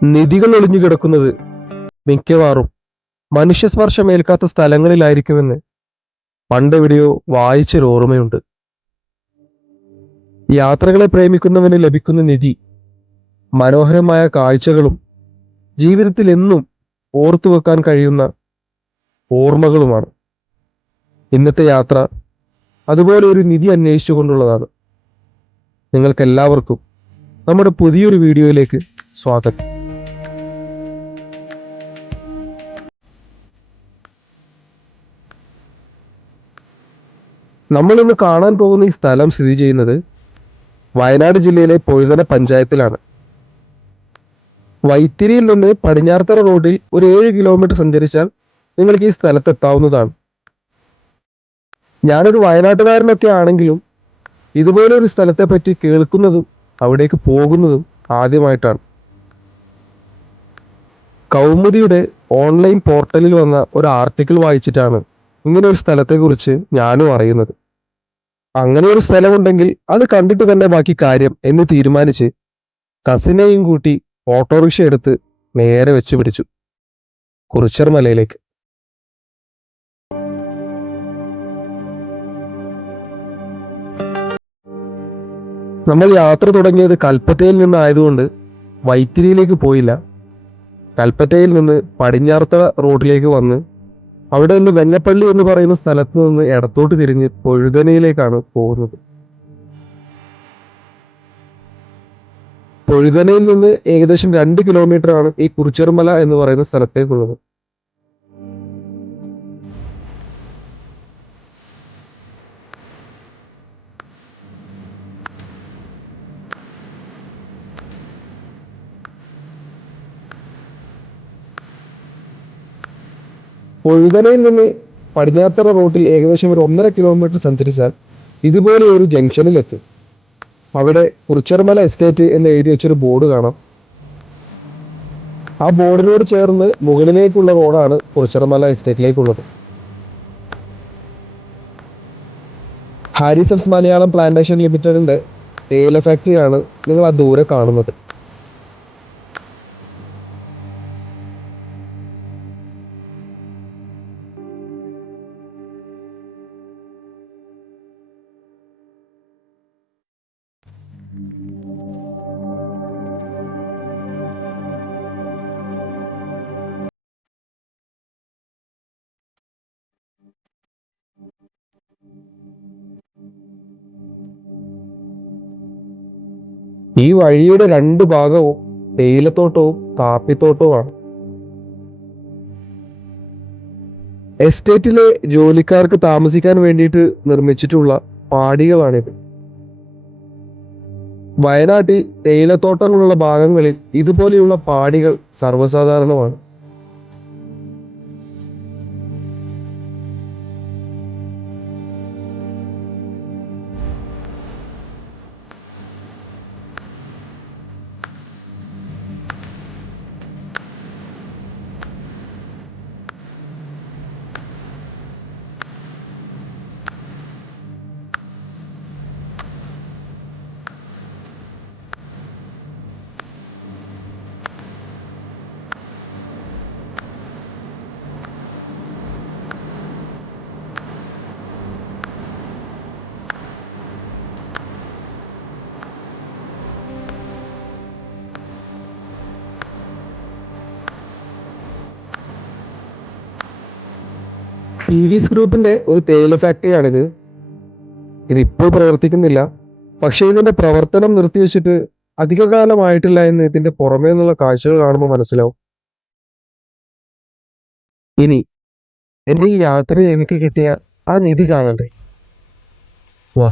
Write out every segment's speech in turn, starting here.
നിധികൾ ഒളിഞ്ഞു കിടക്കുന്നത് മിക്കവാറും മനുഷ്യസ്പർശമേൽക്കാത്ത സ്ഥലങ്ങളിലായിരിക്കുമെന്ന് പണ്ടെവിടെയോ വായിച്ചൊരു ഓർമ്മയുണ്ട്. യാത്രകളെ പ്രേമിക്കുന്നവന് ലഭിക്കുന്ന നിധി മനോഹരമായ കാഴ്ചകളും ജീവിതത്തിൽ എന്നും ഓർത്തുവെക്കാൻ കഴിയുന്ന ഓർമ്മകളുമാണ്. ഇന്നത്തെ യാത്ര അതുപോലെ ഒരു നിധി അന്വേഷിച്ചുകൊണ്ടുള്ളതാണ്. നിങ്ങൾക്കെല്ലാവർക്കും നമ്മുടെ പുതിയൊരു വീഡിയോയിലേക്ക് സ്വാഗതം. നമ്മൾ ഇന്ന് കാണാൻ പോകുന്ന ഈ സ്ഥലം സ്ഥിതി ചെയ്യുന്നത് വയനാട് ജില്ലയിലെ പൊഴുതന പഞ്ചായത്തിലാണ്. വൈത്തിരിയിൽ നിന്ന് പടിഞ്ഞാറത്തറ റോഡിൽ ഒരു 7 കിലോമീറ്റർ സഞ്ചരിച്ചാൽ നിങ്ങൾക്ക് ഈ സ്ഥലത്തെത്താവുന്നതാണ്. ഞാനൊരു വയനാട്ടുകാരനൊക്കെ ആണെങ്കിലും ഇതുപോലെ ഒരു സ്ഥലത്തെ പറ്റി കേൾക്കുന്നതും അവിടേക്ക് പോകുന്നതും ആദ്യമായിട്ടാണ്. കൗമുദിയുടെ ഓൺലൈൻ പോർട്ടലിൽ വന്ന ഒരു ആർട്ടിക്കിൾ വായിച്ചിട്ടാണ് ഇങ്ങനെ ഒരു സ്ഥലത്തെക്കുറിച്ച് ഞാനും അറിയുന്നത്. അങ്ങനെ ഒരു സ്ഥലമുണ്ടെങ്കിൽ അത് കണ്ടിട്ട് തന്നെ ബാക്കി കാര്യം എന്ന് തീരുമാനിച്ച് കസിനെയും കൂട്ടി ഓട്ടോറിക്ഷ എടുത്ത് നേരെ വെച്ച് പിടിച്ചു കുറിച്യർ മലയിലേക്ക്. നമ്മൾ യാത്ര തുടങ്ങിയത് കൽപ്പറ്റയിൽ നിന്നായതുകൊണ്ട് വൈത്തിരിയിലേക്ക് പോയില്ല. കൽപ്പറ്റയിൽ നിന്ന് പടിഞ്ഞാറത്തറ റോഡിലേക്ക് വന്ന് അവിടെ നിന്ന് വെങ്ങപ്പള്ളി എന്ന് പറയുന്ന സ്ഥലത്ത് നിന്ന് ഇടത്തോട്ട് തിരിഞ്ഞ് പൊഴുതനയിലേക്കാണ് പോകുന്നത്. പൊഴുതനയിൽ നിന്ന് ഏകദേശം 2 കിലോമീറ്റർ ആണ് ഈ കുറിച്യർമല എന്ന് പറയുന്ന സ്ഥലത്തേക്കുള്ളത്. പൊഴുതനയിൽ നിന്ന് പടിഞ്ഞാറത്തറ റോഡിൽ ഏകദേശം ഒരു 1.5 കിലോമീറ്റർ സഞ്ചരിച്ചാൽ ഇതുപോലെ ഒരു ജംഗ്ഷനിൽ എത്തും. അവിടെ കുറിച്യർമല എസ്റ്റേറ്റ് എന്ന് എഴുതി വെച്ചൊരു ബോർഡ് കാണാം. ആ ബോർഡിനോട് ചേർന്ന് മുകളിലേക്കുള്ള റോഡാണ് കുറിച്യർമല എസ്റ്റേറ്റിലേക്കുള്ളത്. ഹാരിസൺസ് മലയാളം പ്ലാന്റേഷൻ ലിമിറ്റഡിന്റെ തേയില ഫാക്ടറിയാണ് നിങ്ങൾ ആ ദൂരെ കാണുന്നത്. ഈ വഴിയുടെ 2 ഭാഗവും തേയിലത്തോട്ടവും കാപ്പിത്തോട്ടവുമാണ്. എസ്റ്റേറ്റിലെ ജോലിക്കാർക്ക് താമസിക്കാൻ വേണ്ടിയിട്ട് നിർമ്മിച്ചിട്ടുള്ള പാടികളാണിത്. വയനാട്ടിൽ തേയിലത്തോട്ടങ്ങളുള്ള ഭാഗങ്ങളിൽ ഇതുപോലെയുള്ള പാടികൾ സർവ്വസാധാരണമാണ്. പീവീസ് ഗ്രൂപ്പിന്റെ ഒരു തേയില ഫാക്ടറിയാണിത്. ഇതിപ്പോൾ പ്രവർത്തിക്കുന്നില്ല. പക്ഷേ ഇതിന്റെ പ്രവർത്തനം നിർത്തിവെച്ചിട്ട് അധികകാലമായിട്ടില്ല എന്ന് ഇതിന്റെ പുറമേ നിന്നുള്ള കാഴ്ചകൾ കാണുമ്പോൾ മനസ്സിലാവും. ഇനി എന്റെ ഈ യാത്രയിൽ എനിക്ക് കിട്ടിയ ആ നിധി കാണണ്ടേ? വാ.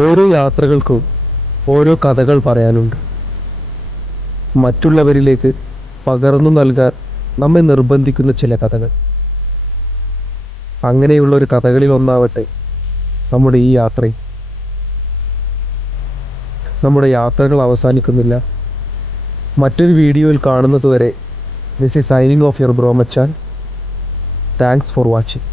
ഓരോ യാത്രകൾക്കും ഓരോ കഥകൾ പറയാനുണ്ട്. മറ്റുള്ളവരിലേക്ക് പകർന്നു നൽകാൻ നമ്മെ നിർബന്ധിക്കുന്ന ചില കഥകൾ. അങ്ങനെയുള്ള ഒരു കഥകളിൽ ഒന്നാവട്ടെ നമ്മുടെ ഈ യാത്രയും. നമ്മുടെ യാത്രകൾ അവസാനിക്കുന്നില്ല. മറ്റൊരു വീഡിയോയിൽ കാണുന്നത് വരെ this is signing off your bro മച്ചാൻ. Thanks for watching.